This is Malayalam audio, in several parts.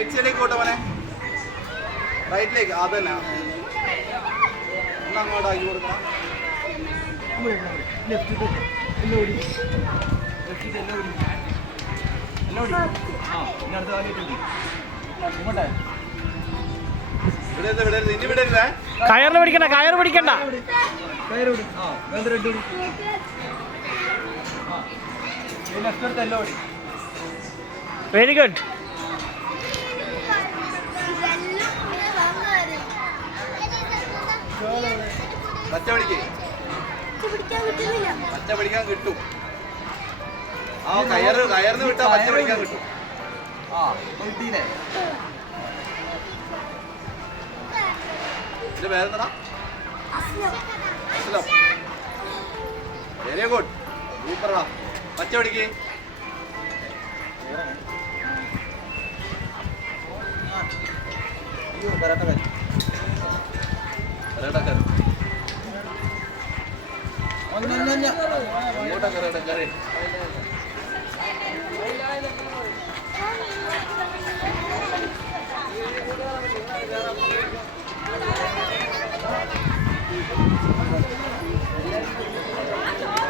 റൈറ്റ് സൈഡിലേക്ക് പോട്ടെ മോനെ. റൈറ്റിലേക്ക് അത് തന്നെ. ഒന്ന് അങ്ങോട്ട് ആക്കി ലെഫ്റ്റ് ഇനി പിടിക്കണ്ട കയറ് പിടിക്കണ്ട. വെരി ഓടി ആ വേണ്ട റെഡ് ഓടി ആ ഈ ലെഫ്റ്റ് അടുത്ത് എല്ലാം ഓടി വെരി ഗുഡ് പച്ച പിടിക്ക് പച്ച പിടിക്കാൻ കിട്ടും. ആ കയറ് കയറിന് വിട്ടാ പച്ച പിടിക്കാൻ കിട്ടും. ആ കിട്ടീനെ ഇതിന്റെ പേരെന്താ അസ്ലം. Very good. സൂപ്പറാ. പച്ച പിടിക്ക് അയ്യോ കരാട്ട കാര്യം.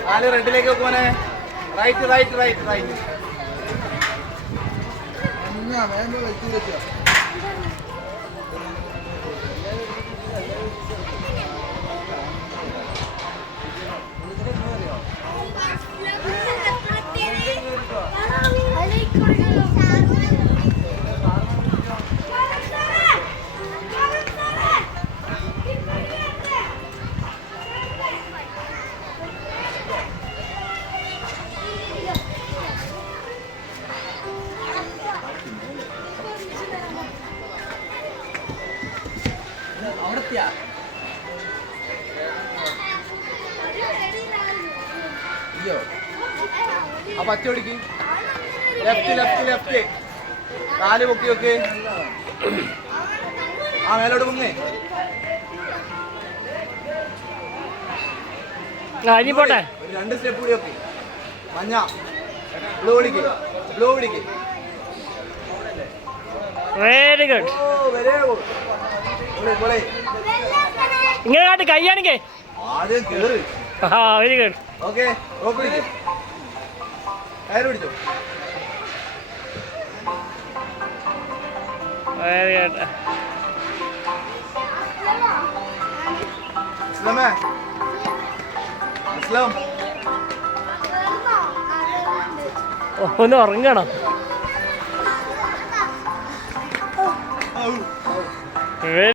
കാൽ റെഡിലേക്ക് പോനെ റൈറ്റ് റൈറ്റ് റൈറ്റ് റൈറ്റ് വെച്ച് വെച്ചോ. അയ്യോ. ആ പച്ച പിടിക്ക് ലെഫ്റ്റ് ലെഫ്റ്റ് ലെഫ്റ്റ് കാൽ പൊക്കി വെക്ക് ആ മേലോട്ട് പൊങ്ങേ. പോട്ടെ. രണ്ട് സ്റ്റെപ്പ് കൂടി വെക്ക് മഞ്ഞ. ബ്ലൂ പിടിക്ക്. ബ്ലൂ പിടിക്ക്. വെരി ഗുഡ് ഇങ്ങനെ കാട്ടി ആ വെരി ഗുഡ് ഓക്കെ റോക്ക് കയറി പിടിച്ചോ. വെരി ഗുഡ് ഒന്ന് ഉറങ്ങണം. വെരി